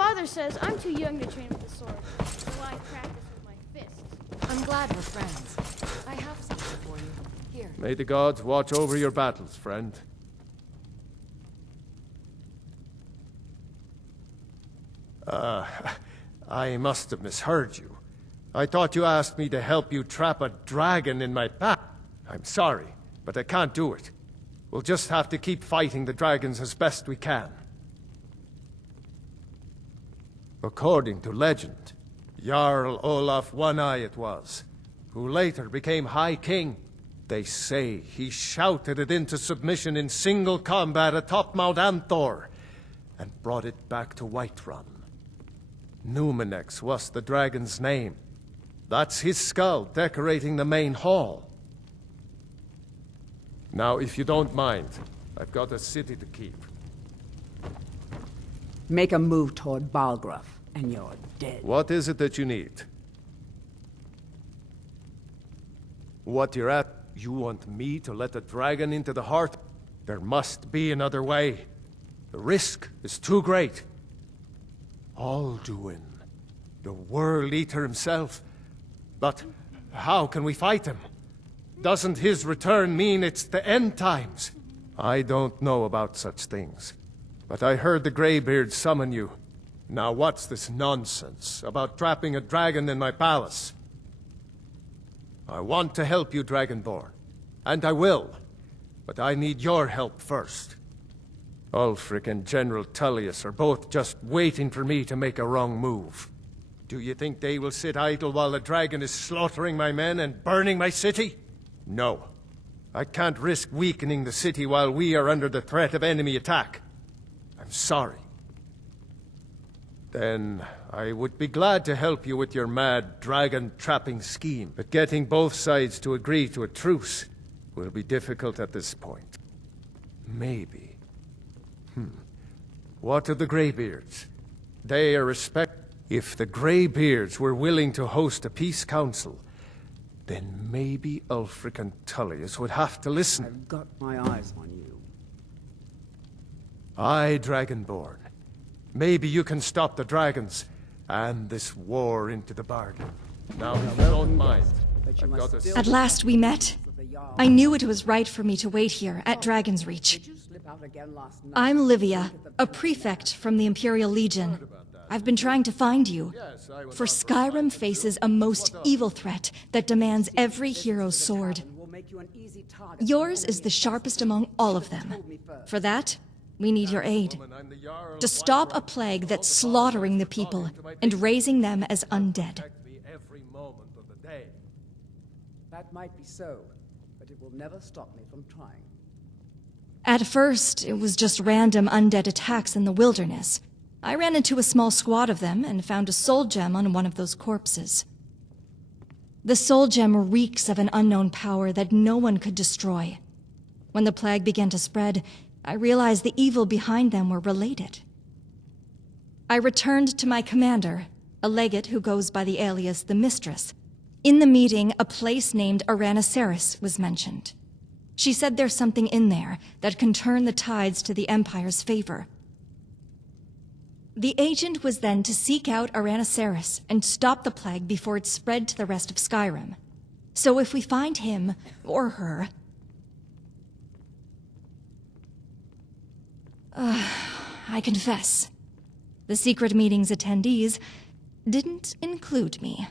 father says I'm too young to train with the sword, so I practice with my fists. I'm glad we're friends. I have something for you. Here. May the gods watch over your battles, friend. I must have misheard you. I thought you asked me to help you trap a dragon in my path. I'm sorry, but I can't do it. We'll just have to keep fighting the dragons as best we can. According to legend, Jarl Olaf One-Eye it was, who later became High King. They say he shouted it into submission in single combat atop Mount Anthor, and brought it back to Whiterun. Numenex was the dragon's name. That's his skull decorating the main hall. Now, if you don't mind, I've got a city to keep. Make a move toward Balgruuf, and you're dead. What is it that you need? What you're at? You want me to let a dragon into the heart? There must be another way. The risk is too great. Alduin, the World Eater himself. But how can we fight him? Doesn't his return mean it's the end times? I don't know about such things, but I heard the Greybeard summon you. Now what's this nonsense about trapping a dragon in my palace? I want to help you, Dragonborn, and I will, but I need your help first. Ulfric and General Tullius are both just waiting for me to make a wrong move. Do you think they will sit idle while the dragon is slaughtering my men and burning my city? No. I can't risk weakening the city while we are under the threat of enemy attack. I'm sorry. Then I would be glad to help you with your mad dragon-trapping scheme, but getting both sides to agree to a truce will be difficult at this point. Maybe. What of the Greybeards? They are If the Greybeards were willing to host a peace council, then maybe Ulfric and Tullius would have to listen. I've got my eyes on you. Aye, Dragonborn. Maybe you can stop the dragons, and this war into the bargain. Now, if you don't mind, I've got a... At last we met. I knew it was right for me to wait here at Dragon's Reach. I'm Livia, a prefect from the Imperial Legion. I've been trying to find you, for Skyrim faces a most evil threat that demands every hero's sword. Yours is the sharpest among all of them. For that, we need your aid. To stop a plague that's slaughtering the people and raising them as undead. That might be so, but it will never stop me from trying. At first, it was just random undead attacks in the wilderness. I ran into a small squad of them and found a soul gem on one of those corpses. The soul gem reeks of an unknown power that no one could destroy. When the plague began to spread, I realized the evil behind them were related. I returned to my commander, a legate who goes by the alias the Mistress. In the meeting, a place named Aranaceris was mentioned. She said there's something in there that can turn the tides to the Empire's favor. The agent was then to seek out Aranaceris and stop the plague before it spread to the rest of Skyrim. So if we find him, or her... I confess, the secret meeting's attendees didn't include me.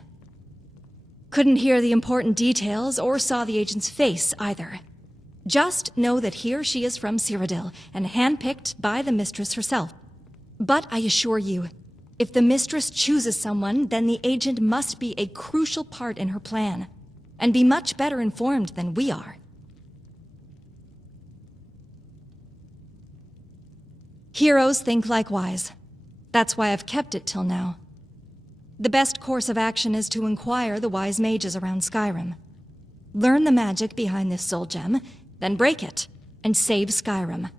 Couldn't hear the important details or saw the agent's face either. Just know that here she is from Cyrodiil and handpicked by the Mistress herself. But I assure you, if the Mistress chooses someone, then the agent must be a crucial part in her plan, and be much better informed than we are. Heroes think likewise. That's why I've kept it till now. The best course of action is to inquire the wise mages around Skyrim. Learn the magic behind this soul gem, then break it, and save Skyrim.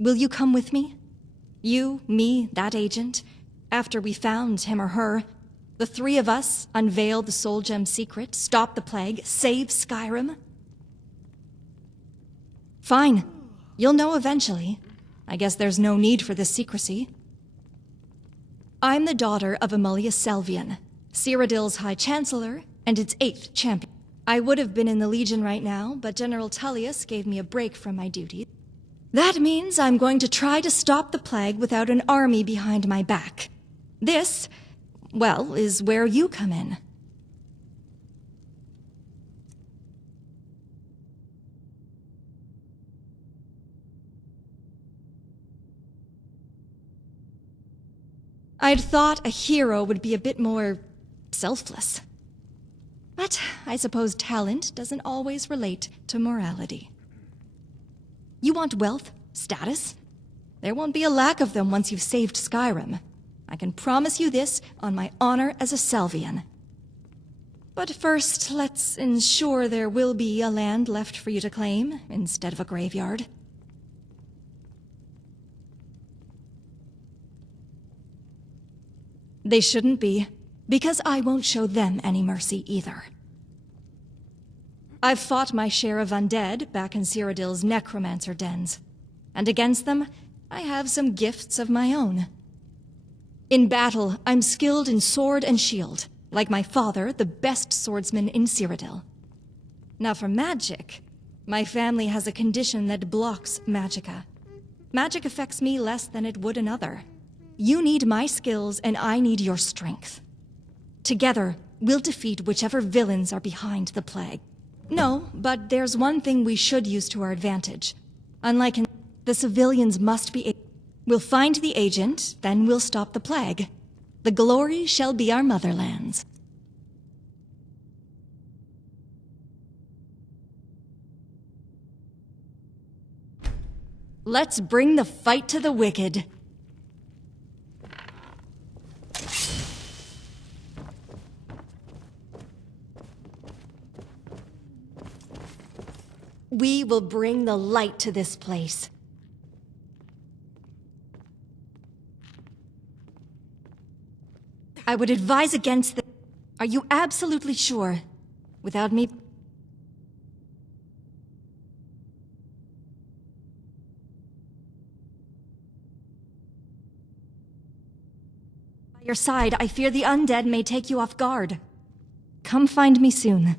Will you come with me? You, me, that agent. After we found him or her, the three of us unveil the soul gem secret, stop the plague, save Skyrim? Fine. You'll know eventually. I guess there's no need for this secrecy. I'm the daughter of Amulius Selvian, Cyrodiil's High Chancellor and its 8th champion. I would have been in the Legion right now, but General Tullius gave me a break from my duties. That means I'm going to try to stop the plague without an army behind my back. This, well, is where you come in. I'd thought a hero would be a bit more selfless. But I suppose talent doesn't always relate to morality. You want wealth, status? There won't be a lack of them once you've saved Skyrim. I can promise you this on my honor as a Selvian. But first, let's ensure there will be a land left for you to claim instead of a graveyard. They shouldn't be, because I won't show them any mercy either. I've fought my share of undead back in Cyrodiil's necromancer dens, and against them, I have some gifts of my own. In battle, I'm skilled in sword and shield, like my father, the best swordsman in Cyrodiil. Now for magic, my family has a condition that blocks magicka. Magic affects me less than it would another. You need my skills, and I need your strength. Together, we'll defeat whichever villains are behind the plague. No, but there's one thing we should use to our advantage. Unlike the civilians must be... We'll find the agent, then we'll stop the plague. The glory shall be our motherlands. Let's bring the fight to the wicked. We will bring the light to this place. I would advise against the... Are you absolutely sure? Without me... By your side, I fear the undead may take you off guard. Come find me soon.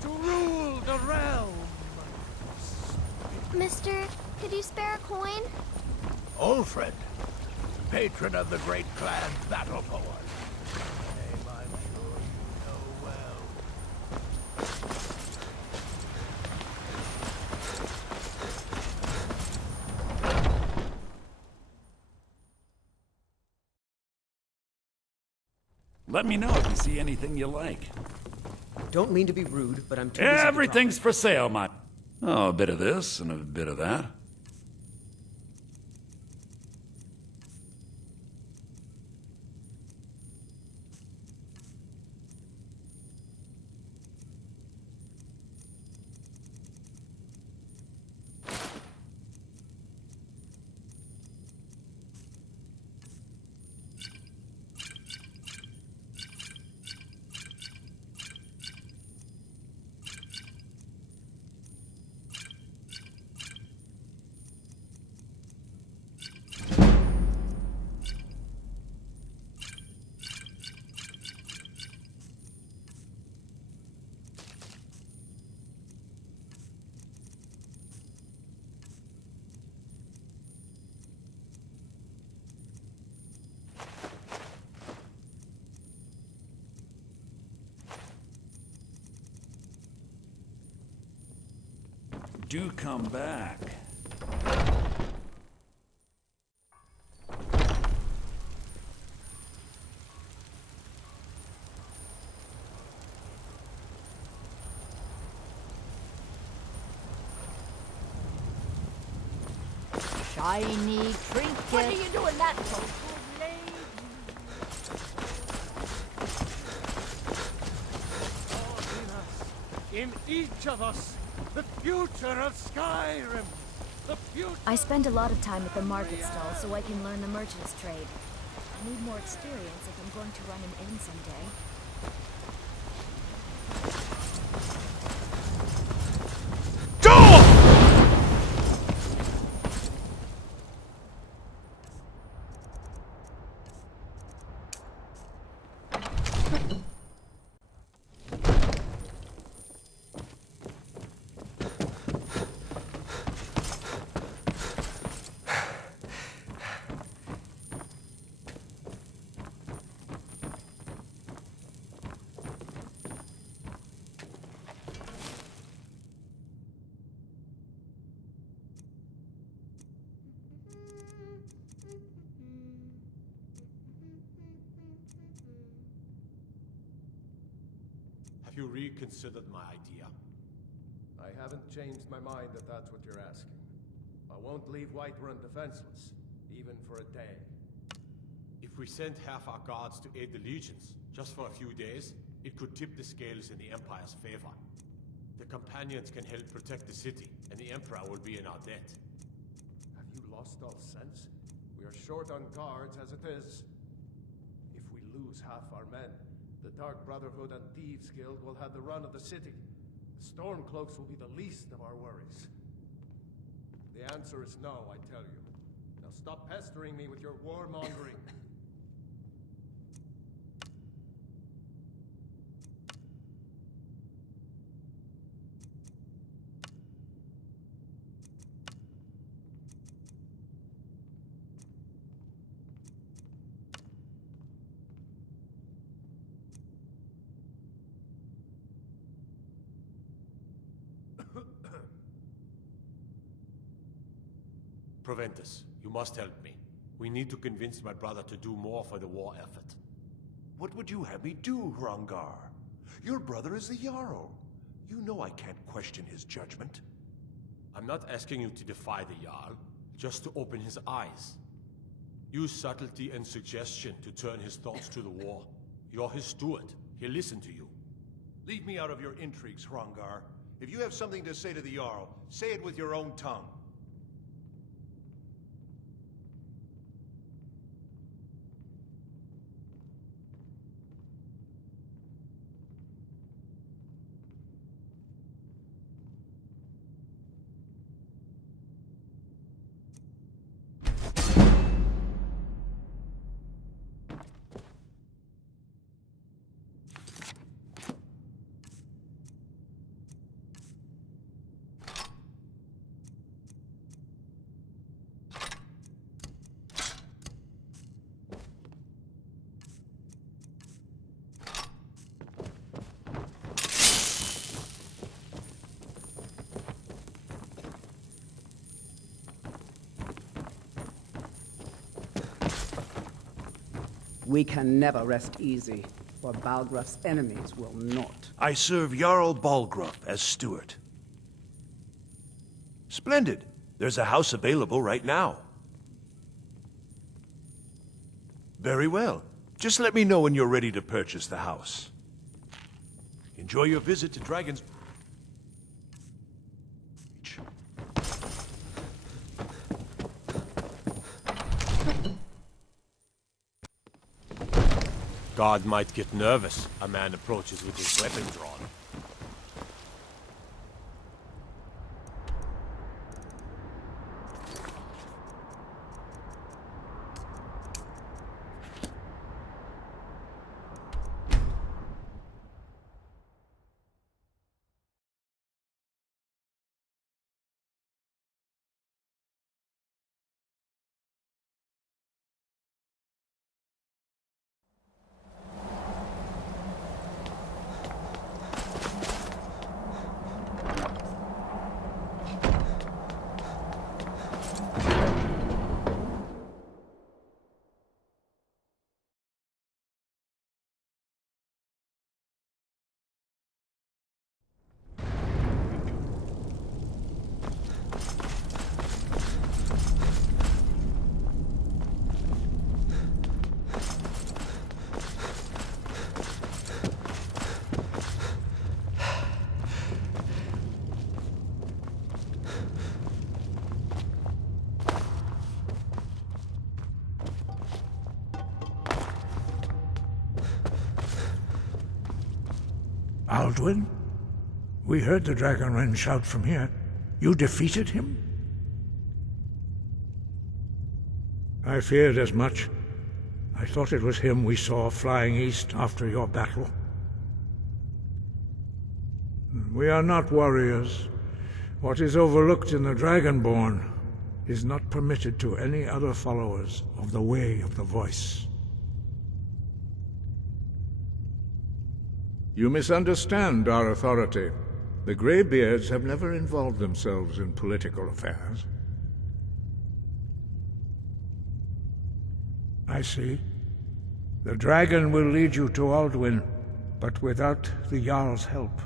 To rule the realm. Mister, could you spare a coin? Ulfred, patron of the great clan battle poet. Name I'm sure you know well. Let me know if you see anything you like. Don't mean to be rude, but I'm too busy to Everything's for sale, my... Oh, a bit of this and a bit of that. Do come back. Shiny trinket. What are you doing that for? In each of us, the future of Skyrim! The future! I spend a lot of time at the market stall so I can learn the merchant's trade. I need more experience if I'm going to run an inn someday. Have you reconsidered my idea? I haven't changed my mind if that's what you're asking. I won't leave Whiterun defenseless, even for a day. If we sent half our guards to aid the legions, just for a few days, it could tip the scales in the Empire's favor. The companions can help protect the city, and the Emperor will be in our debt. Have you lost all sense? We are short on guards as it is. If we lose half our men, the Dark Brotherhood and Thieves Guild will have the run of the city. The Stormcloaks will be the least of our worries. The answer is no, I tell you. Now stop pestering me with your warmongering. Proventus, you must help me. We need to convince my brother to do more for the war effort. What would you have me do, Hrongar? Your brother is the Jarl. You know I can't question his judgment. I'm not asking you to defy the Jarl, just to open his eyes. Use subtlety and suggestion to turn his thoughts to the war. You're his steward. He'll listen to you. Leave me out of your intrigues, Hrongar. If you have something to say to the Jarl, say it with your own tongue. We can never rest easy, for Balgruuf's enemies will not. I serve Jarl Balgruuf as steward. Splendid. There's a house available right now. Very well. Just let me know when you're ready to purchase the house. Enjoy your visit to Dragon's... Guard might get nervous. A man approaches with his weapon drawn. Alduin? We heard the Dragonren shout from here. You defeated him? I feared as much. I thought it was him we saw flying east after your battle. We are not warriors. What is overlooked in the Dragonborn is not permitted to any other followers of the Way of the Voice. You misunderstand our authority. The Greybeards have never involved themselves in political affairs. I see. The dragon will lead you to Alduin, but without the Jarl's help.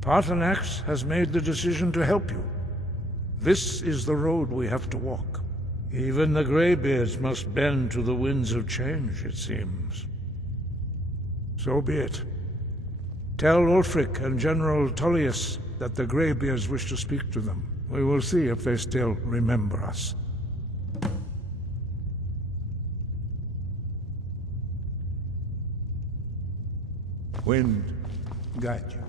Paarthurnax has made the decision to help you. This is the road we have to walk. Even the Greybeards must bend to the winds of change, it seems. So be it. Tell Ulfric and General Tullius that the Greybeards wish to speak to them. We will see if they still remember us. Wind, guide you.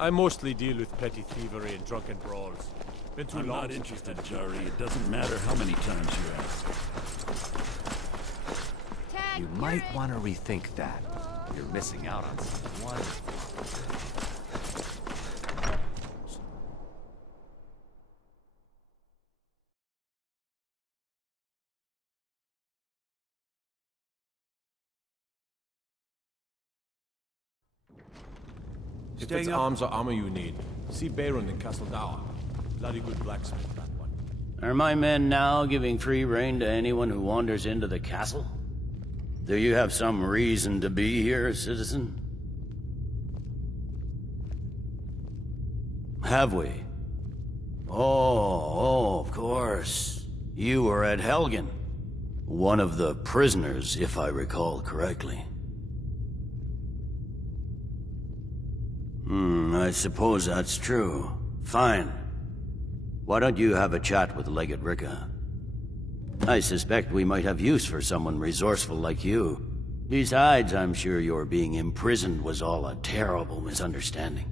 I mostly deal with petty thievery and drunken brawls. Been too I'm long not since interested, Jari. It doesn't matter how many times you ask. Tag, You you're might it. want to rethink that. You're missing out on some wonderful. If it's arms or armor you need, see Bayron in Castle Dower. Bloody good blacksmith, that one. Are my men now giving free rein to anyone who wanders into the castle? Do you have some reason to be here, citizen? Have we? Oh, of course. You were at Helgen. One of the prisoners, if I recall correctly. I suppose that's true. Fine. Why don't you have a chat with Legate Ricka? I suspect we might have use for someone resourceful like you. Besides, I'm sure your being imprisoned was all a terrible misunderstanding.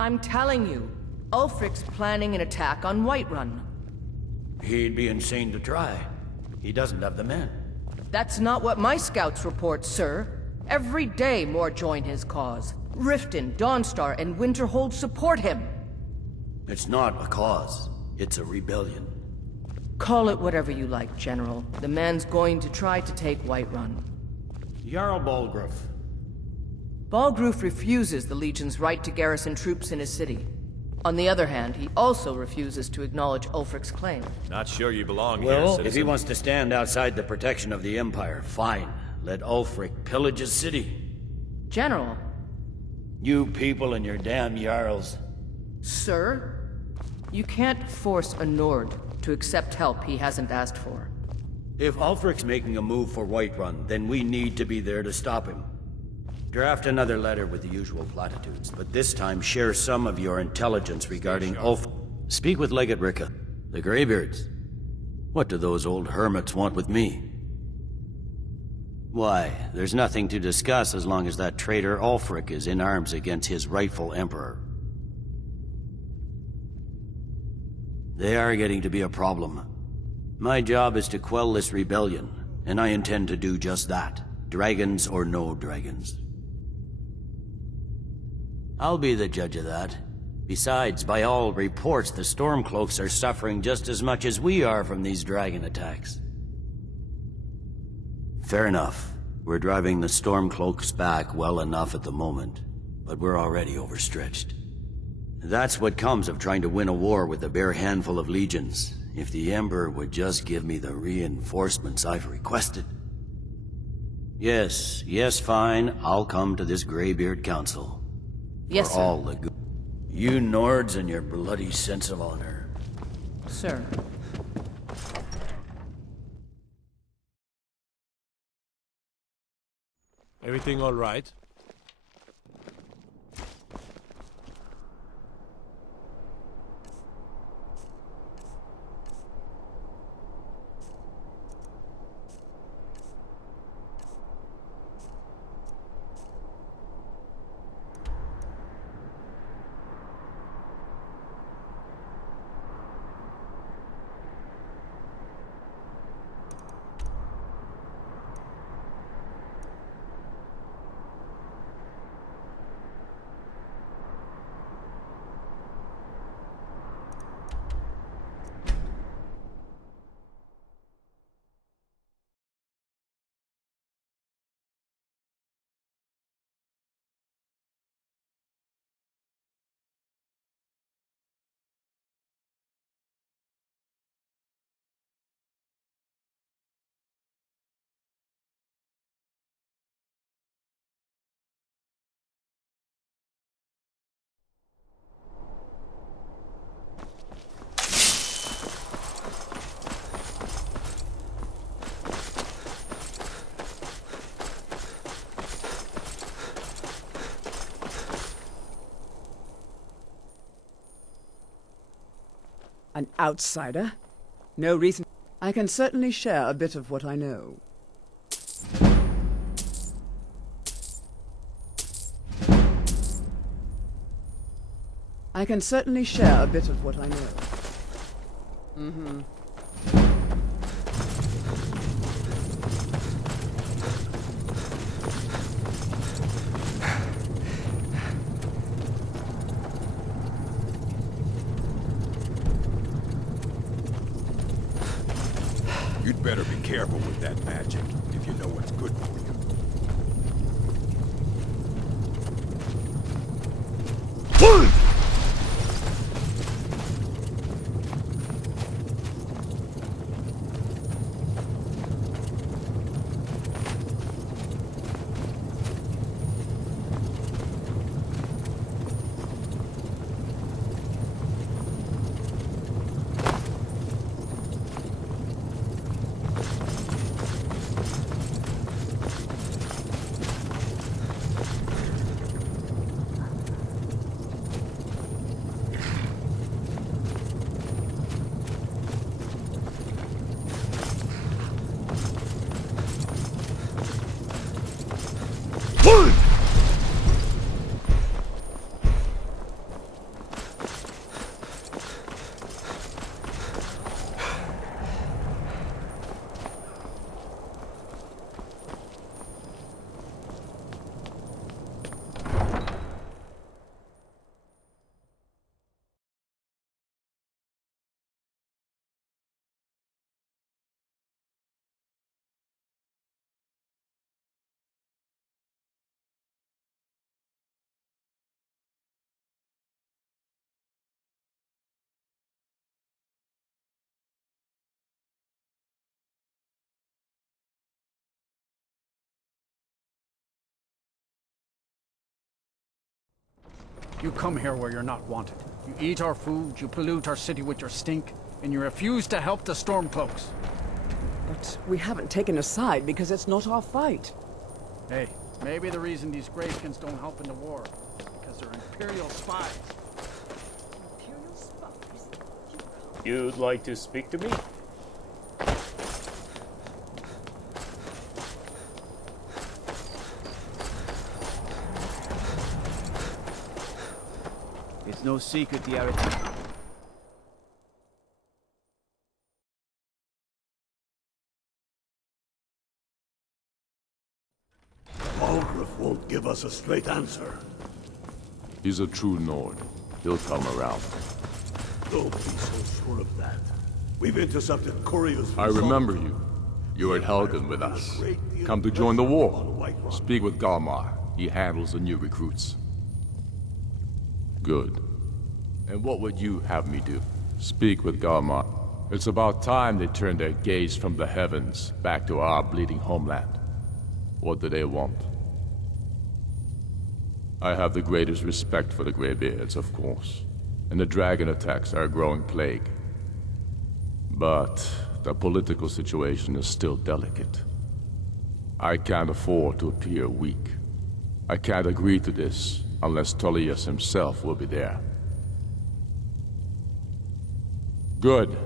I'm telling you, Ulfric's planning an attack on Whiterun. He'd be insane to try. He doesn't have the men. That's not what my scouts report, sir. Every day more join his cause. Riften, Dawnstar, and Winterhold support him. It's not a cause. It's a rebellion. Call it whatever you like, General. The man's going to try to take Whiterun. Jarl Balgruuf. Balgruuf refuses the Legion's right to garrison troops in his city. On the other hand, he also refuses to acknowledge Ulfric's claim. Not sure you belong here, Well, citizen. if he wants to stand outside the protection of the Empire, fine. Let Ulfric pillage his city. General. You people and your damn Jarls. Sir? You can't force a Nord to accept help he hasn't asked for. If Ulfric's making a move for Whiterun, then we need to be there to stop him. Draft another letter with the usual platitudes, but this time share some of your intelligence regarding Ulfric. Speak with Legate Ricka, the Greybeards. What do those old hermits want with me? Why, there's nothing to discuss as long as that traitor Ulfric is in arms against his rightful emperor. They are getting to be a problem. My job is to quell this rebellion, and I intend to do just that, dragons or no dragons. I'll be the judge of that. Besides, by all reports, the Stormcloaks are suffering just as much as we are from these dragon attacks. Fair enough. We're driving the Stormcloaks back well enough at the moment, but we're already overstretched. That's what comes of trying to win a war with a bare handful of legions. If the Emperor would just give me the reinforcements I've requested. Yes, fine. I'll come to this Greybeard Council. Yes, for sir. all the good. You Nords and your bloody sense of honor. Sir. Everything all right? An outsider? No reason. I can certainly share a bit of what I know. I can certainly share a bit of what I know. Mm-hmm. You'd better be careful with that magic, if you know what's good for you. You come here where you're not wanted. You eat our food, you pollute our city with your stink, and you refuse to help the Stormcloaks. But we haven't taken a side because it's not our fight. Hey, maybe the reason these Graveskins don't help in the war is because they're Imperial spies. Imperial spies? You'd like to speak to me? It's no secret the Aretha. Balgruuf won't give us a straight answer. He's a true Nord. He'll come around. Don't be so sure of that. We've intercepted couriers from I remember you. You were at Helgen with us. Come to join the war. Speak with Galmar. He handles the new recruits. Good. And what would you have me do? Speak with Galmar. It's about time they turned their gaze from the heavens back to our bleeding homeland. What do they want? I have the greatest respect for the Greybeards, of course. And the dragon attacks are a growing plague. But the political situation is still delicate. I can't afford to appear weak. I can't agree to this unless Tullius himself will be there. Good.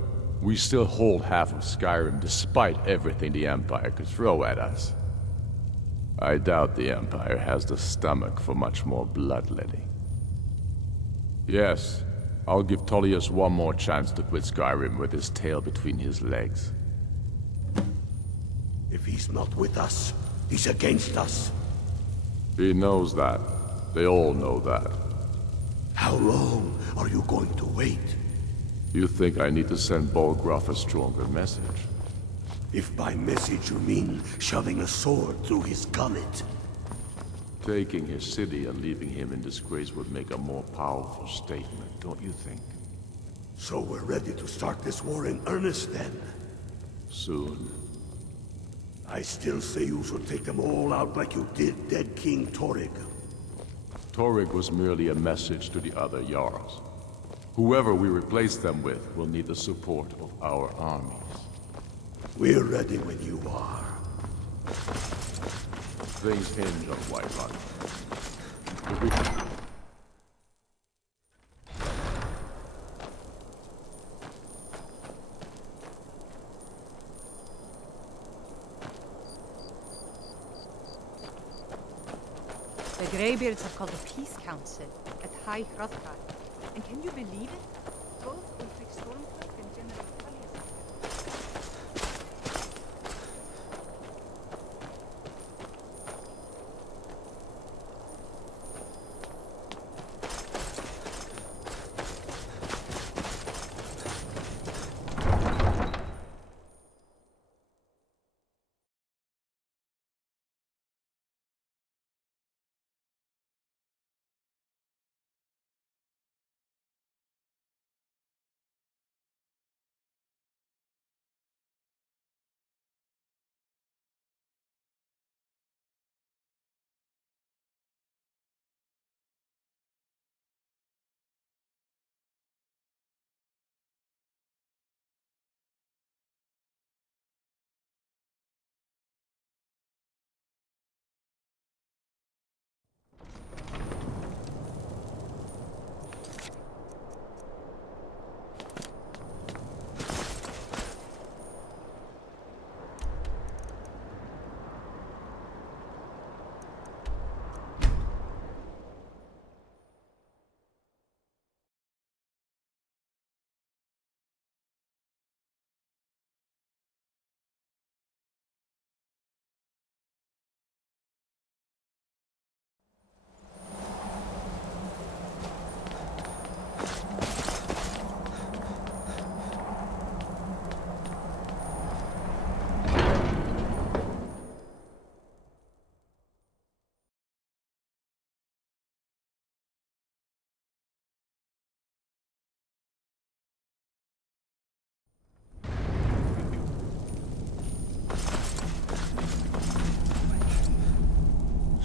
We still hold half of Skyrim despite everything the Empire could throw at us. I doubt the Empire has the stomach for much more bloodletting. Yes, I'll give Tullius one more chance to quit Skyrim with his tail between his legs. If he's not with us, he's against us. He knows that. They all know that. How long are you going to wait? You think I need to send Balgruuf a stronger message? If by message you mean shoving a sword through his gullet. Taking his city and leaving him in disgrace would make a more powerful statement, don't you think? So we're ready to start this war in earnest then? Soon. I still say you should take them all out like you did dead King Torrig. Torrig was merely a message to the other Jarls. Whoever we replace them with will need the support of our armies. We're ready when you are. Things hinge on Whiterun. The Greybeards have called a peace council at High Hrothgar. And can you believe it? Both Ulfric Stormcloak and General Tullius.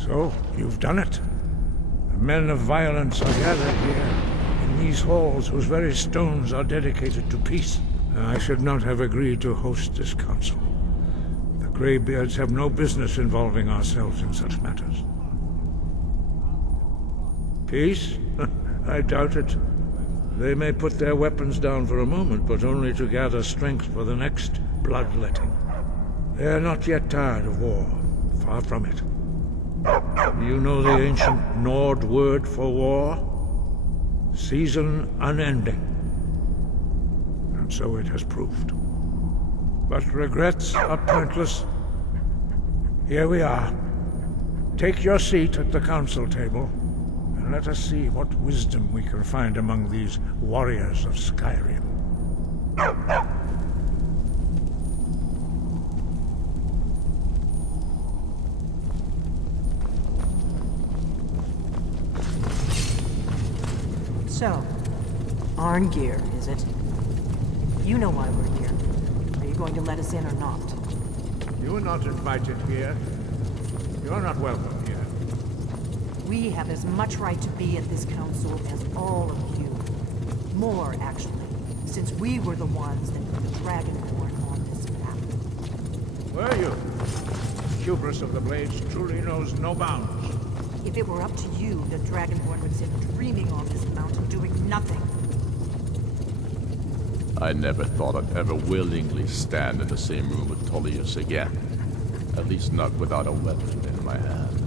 So, you've done it. A Men of violence are gathered here, in these halls whose very stones are dedicated to peace. I should not have agreed to host this council. The Greybeards have no business involving ourselves in such matters. Peace? I doubt it. They may put their weapons down for a moment, but only to gather strength for the next bloodletting. They are not yet tired of war. Far from it. You know the ancient Nord word for war? Season unending. And so it has proved. But regrets are pointless. Here we are. Take your seat at the council table, and let us see what wisdom we can find among these warriors of Skyrim. So, Arngeir, is it? You know why we're here. Are you going to let us in or not? You are not invited here. You're not welcome here. We have as much right to be at this council as all of you. More, actually, since we were the ones that put the Dragonborn on this map. Were you? Hubris of the Blades truly knows no bounds. If it were up to you, the Dragonborn would sit dreaming on this mountain doing nothing. I never thought I'd ever willingly stand in the same room with Tullius again. At least not without a weapon in my hand.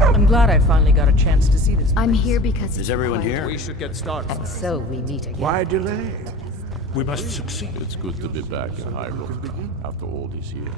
I'm glad I finally got a chance to see this place. I'm here because Is everyone here? We should get started. And so we meet again. Why delay? We must succeed. It's good to be back in Hyrule after all these years.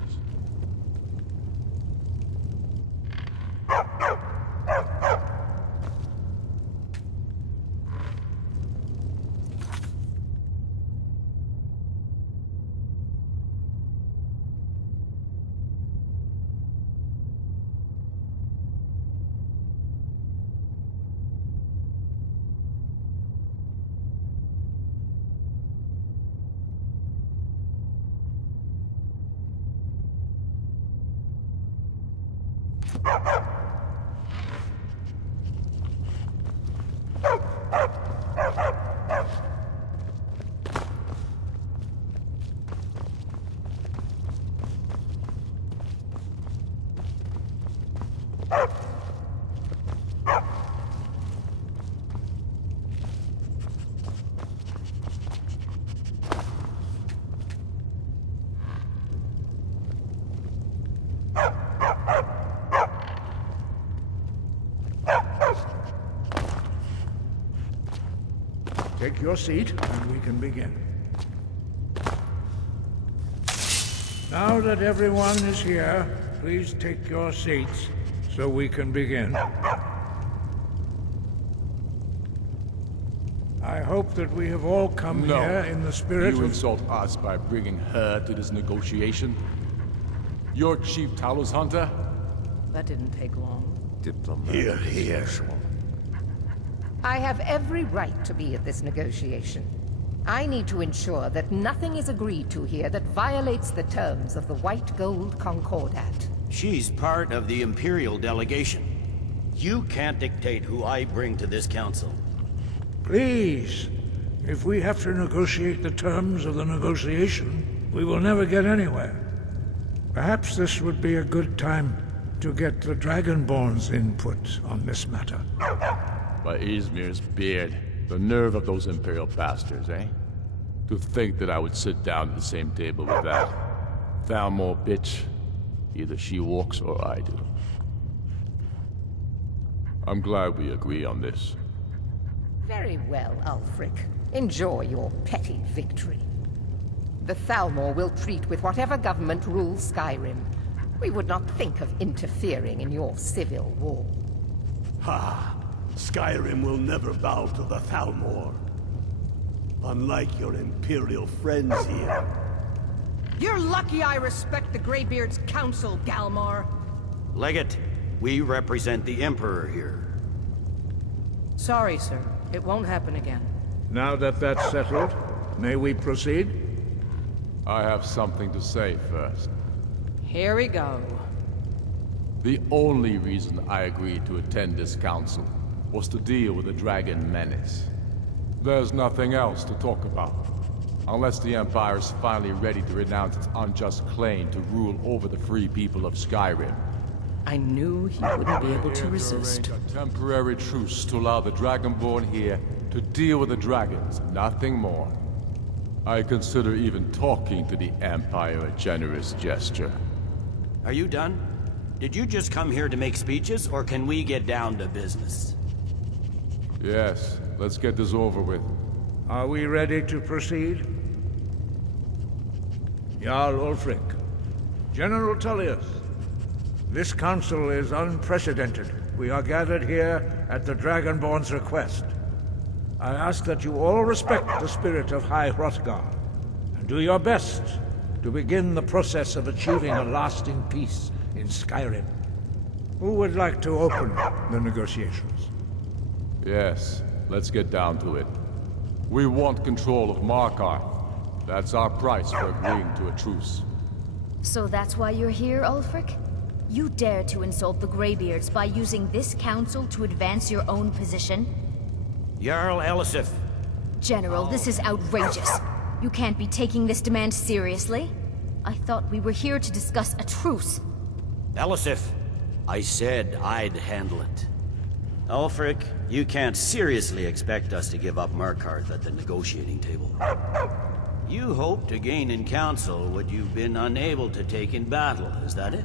take your seat and we can begin. Now that everyone is here, please take your seats so we can begin. I hope that we have all come here in the spirit You of... insult us by bringing her to this negotiation? You're Chief Talos Hunter? That didn't take long. Diplomat. Here. I have every right to be at this negotiation. I need to ensure that nothing is agreed to here that violates the terms of the White Gold Concordat. She's part of the Imperial delegation. You can't dictate who I bring to this council. Please, if we have to negotiate the terms of the negotiation, we will never get anywhere. Perhaps this would be a good time to get the Dragonborn's input on this matter. By Izmir's beard, the nerve of those Imperial bastards, eh? To think that I would sit down at the same table with that Thalmor bitch. Either she walks or I do. I'm glad we agree on this. Very well, Ulfric. Enjoy your petty victory. The Thalmor will treat with whatever government rules Skyrim. We would not think of interfering in your civil war. Ha! Skyrim will never bow to the Thalmor. Unlike your Imperial friends here. You're lucky I respect the Greybeard's counsel, Galmar. Legate, we represent the Emperor here. Sorry, sir. It won't happen again. Now that that's settled, may we proceed? I have something to say first. Here we go. The only reason I agreed to attend this council was to deal with the Dragon Menace. There's nothing else to talk about. Unless the Empire is finally ready to renounce its unjust claim to rule over the free people of Skyrim. I knew he wouldn't be able to resist. A temporary truce to allow the Dragonborn here to deal with the dragons, nothing more. I consider even talking to the Empire a generous gesture. Are you done? Did you just come here to make speeches, or can we get down to business? Yes, let's get this over with. Are we ready to proceed? Jarl Ulfric, General Tullius, this council is unprecedented. We are gathered here at the Dragonborn's request. I ask that you all respect the spirit of High Hrothgar, and do your best to begin the process of achieving a lasting peace in Skyrim. Who would like to open the negotiations? Yes, let's get down to it. We want control of Markarth. That's our price for agreeing to a truce. So that's why you're here, Ulfric? You dare to insult the Greybeards by using this council to advance your own position? Jarl Elisif. General, this is outrageous. You can't be taking this demand seriously. I thought we were here to discuss a truce. Elisif, I said I'd handle it. Ulfric, you can't seriously expect us to give up Markarth at the negotiating table. You hope to gain in council what you've been unable to take in battle, is that it?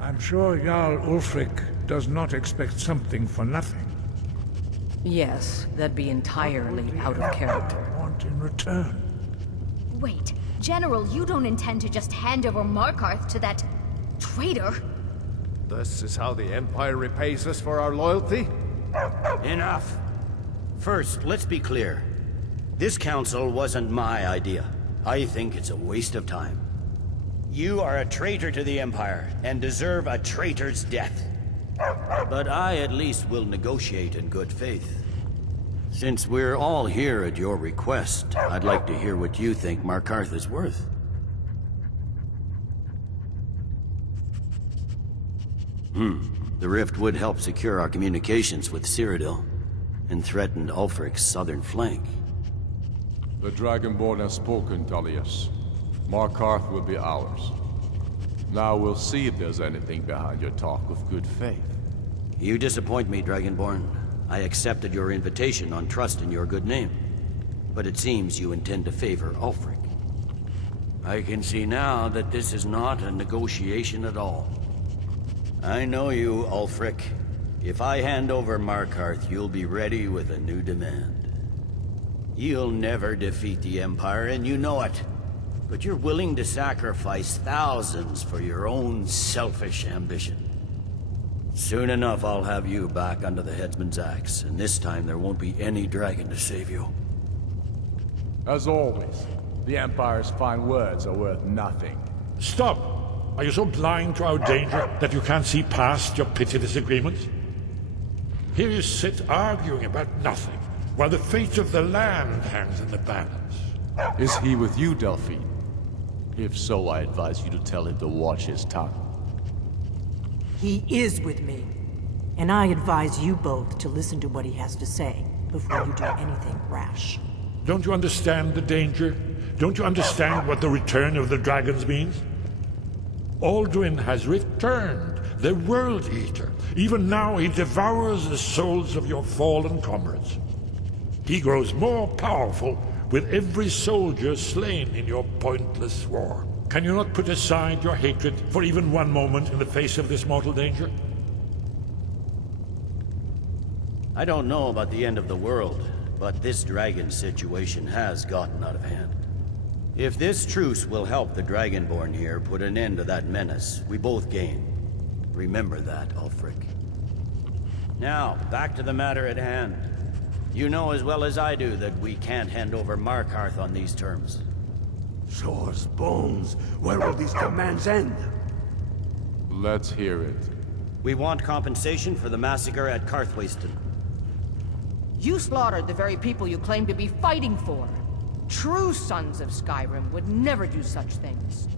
I'm sure Jarl Ulfric does not expect something for nothing. Yes, that'd be entirely out of character. Want in return? Wait, General, you don't intend to just hand over Markarth to that traitor? This is how the Empire repays us for our loyalty? Enough. First, let's be clear. This council wasn't my idea. I think it's a waste of time. You are a traitor to the Empire, and deserve a traitor's death. But I at least will negotiate in good faith. Since we're all here at your request, I'd like to hear what you think Markarth is worth. The rift would help secure our communications with Cyrodiil, and threatened Ulfric's southern flank. The Dragonborn has spoken, Tullius. Markarth will be ours. Now we'll see if there's anything behind your talk of good faith. You disappoint me, Dragonborn. I accepted your invitation on trust in your good name. But it seems you intend to favor Ulfric. I can see now that this is not a negotiation at all. I know you, Ulfric. If I hand over Markarth, you'll be ready with a new demand. You'll never defeat the Empire, and you know it. But you're willing to sacrifice thousands for your own selfish ambition. Soon enough, I'll have you back under the headsman's axe, and this time there won't be any dragon to save you. As always, the Empire's fine words are worth nothing. Stop! Are you so blind to our danger that you can't see past your petty disagreements? Here you sit arguing about nothing, while the fate of the land hangs in the balance. Is he with you, Delphine? If so, I advise you to tell him to watch his tongue. He is with me. And I advise you both to listen to what he has to say before you do anything rash. Don't you understand the danger? Don't you understand what the return of the dragons means? Alduin has returned, the World Eater. Even now he devours the souls of your fallen comrades. He grows more powerful with every soldier slain in your pointless war. Can you not put aside your hatred for even one moment in the face of this mortal danger? I don't know about the end of the world, but this dragon situation has gotten out of hand. If this truce will help the Dragonborn here put an end to that menace, we both gain. Remember that, Ulfric. Now, back to the matter at hand. You know as well as I do that we can't hand over Markarth on these terms. Shores, bones, where will these demands end? Let's hear it. We want compensation for the massacre at Karthwasten. You slaughtered the very people you claim to be fighting for. True sons of Skyrim would never do such things.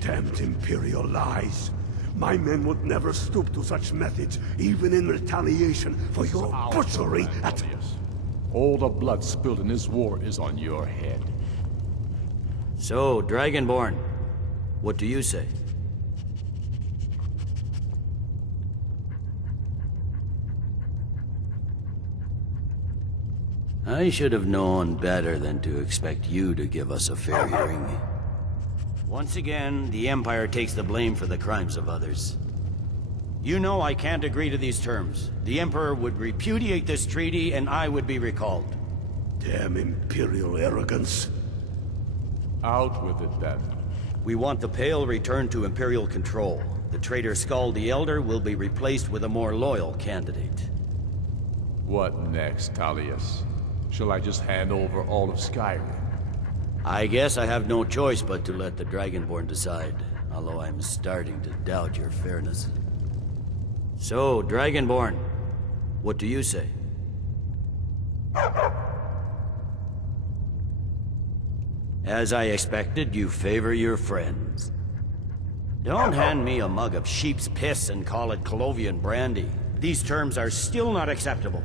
Damned Imperial lies. My men would never stoop to such methods, even in retaliation for your butchery at... All the blood spilled in this war is on your head. So, Dragonborn, what do you say? I should have known better than to expect you to give us a fair hearing. Once again, the Empire takes the blame for the crimes of others. You know I can't agree to these terms. The Emperor would repudiate this treaty, and I would be recalled. Damn Imperial arrogance. Out with it, then. We want the Pale returned to Imperial control. The traitor Skald the Elder will be replaced with a more loyal candidate. What next, Talius? Shall I just hand over all of Skyrim? I guess I have no choice but to let the Dragonborn decide, although I'm starting to doubt your fairness. So, Dragonborn, what do you say? As I expected, you favor your friends. Don't hand me a mug of sheep's piss and call it Colovian brandy. These terms are still not acceptable.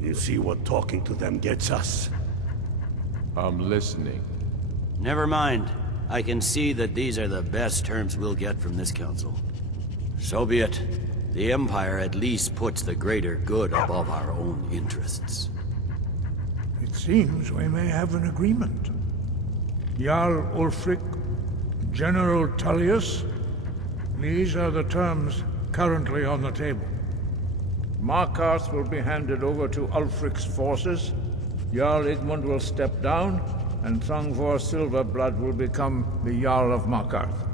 You see what talking to them gets us? I'm listening. Never mind. I can see that these are the best terms we'll get from this council. So be it. The Empire at least puts the greater good above our own interests. It seems we may have an agreement. Jarl Ulfric, General Tullius, these are the terms currently on the table. Markarth will be handed over to Ulfric's forces, Jarl Igmund will step down, and Thangvor Silverblood will become the Jarl of Markarth.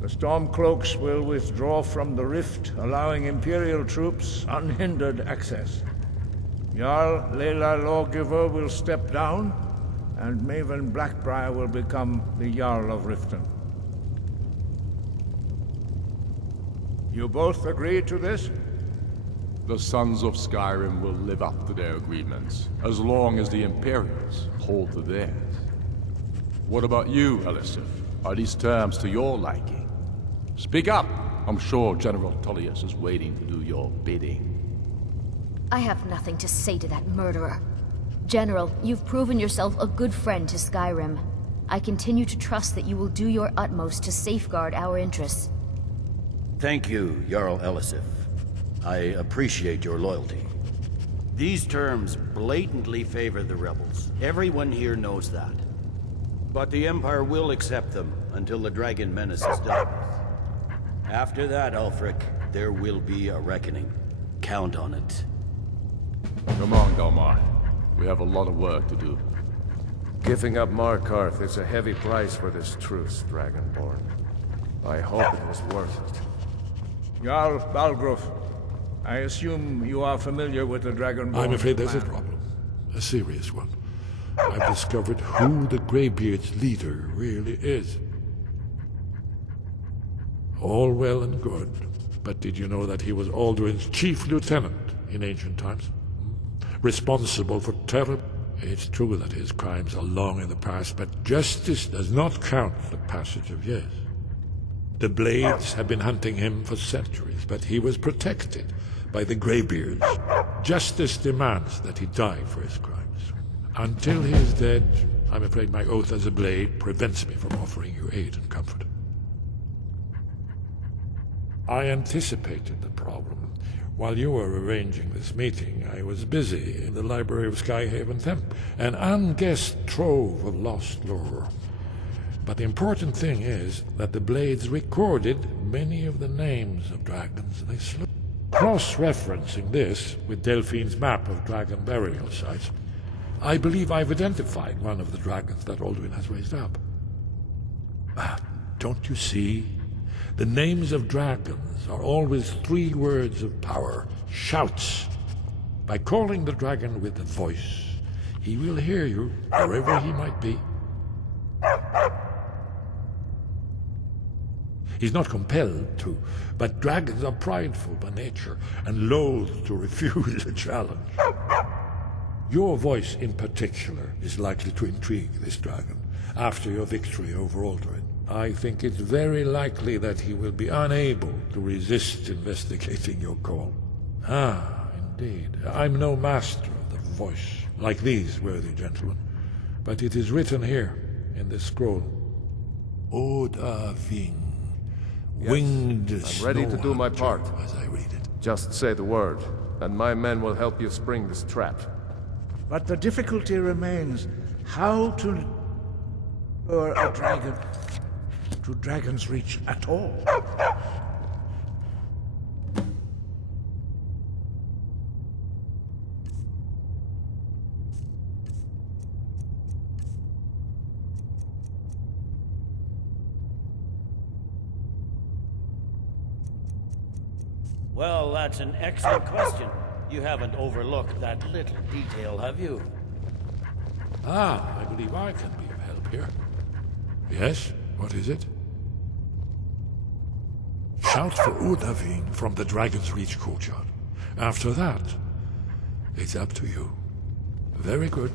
The Stormcloaks will withdraw from the rift, allowing Imperial troops unhindered access. Jarl Lela Lawgiver will step down, and Maven Blackbriar will become the Jarl of Riften. You both agree to this? The Sons of Skyrim will live up to their agreements, as long as the Imperials hold to theirs. What about you, Elisif? Are these terms to your liking? Speak up! I'm sure General Tullius is waiting to do your bidding. I have nothing to say to that murderer. General, you've proven yourself a good friend to Skyrim. I continue to trust that you will do your utmost to safeguard our interests. Thank you, Jarl Elisif. I appreciate your loyalty. These terms blatantly favor the rebels. Everyone here knows that. But the Empire will accept them until the Dragon Menace is done with. After that, Ulfric, there will be a reckoning. Count on it. Come on, Galmar. We have a lot of work to do. Giving up Markarth is a heavy price for this truce, Dragonborn. I hope it was worth it. Jarl Balgruf, I assume you are familiar with the Dragonborn I'm afraid there's a plan. problem. A serious one. I've discovered who the Greybeard's leader really is. All well and good, but did you know that he was Aldrin's chief lieutenant in ancient times? Responsible for terrible... It's true that his crimes are long in the past, but justice does not count the passage of years. The Blades have been hunting him for centuries, but he was protected by the Greybeards. Justice demands that he die for his crimes. Until he is dead, I'm afraid my oath as a Blade prevents me from offering you aid and comfort. I anticipated the problem. While you were arranging this meeting, I was busy in the library of Skyhaven Temple, an unguessed trove of lost lore. But the important thing is that the Blades recorded many of the names of dragons they slew. Cross-referencing this with Delphine's map of dragon burial sites, I believe I've identified one of the dragons that Aldrin has raised up. Don't you see? The names of dragons are always 3 words of power, shouts. By calling the dragon with a voice, he will hear you wherever he might be. He's not compelled to, but dragons are prideful by nature and loath to refuse a challenge. Your voice in particular is likely to intrigue this dragon after your victory over Aldrin. I think it's very likely that he will be unable to resist investigating your call. Ah, indeed. I'm no master of the voice, like these worthy gentlemen, but it is written here in this scroll. Odaving. Yes, Winged I'm ready to do my part. As I read it. Just say the word, and my men will help you spring this trap. But the difficulty remains how to lure a dragon to Dragon's Reach at all. Well, that's an excellent question. You haven't overlooked that little detail, have you? Ah, I believe I can be of help here. Yes? What is it? Shout for Udavin from the Dragon's Reach courtyard. After that, it's up to you. Very good.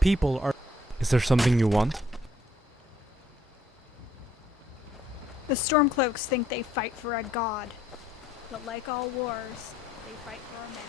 People are... Is there something you want? The Stormcloaks think they fight for a god, but like all wars, they fight for a man.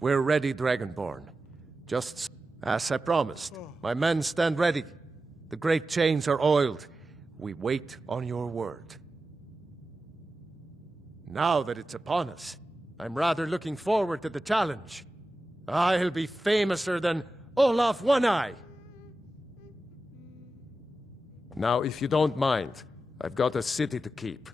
We're ready, Dragonborn. Just as I promised. My men stand ready. The great chains are oiled. We wait on your word. Now that it's upon us, I'm rather looking forward to the challenge. I'll be famouser than Olaf One-Eye. Now, if you don't mind, I've got a city to keep.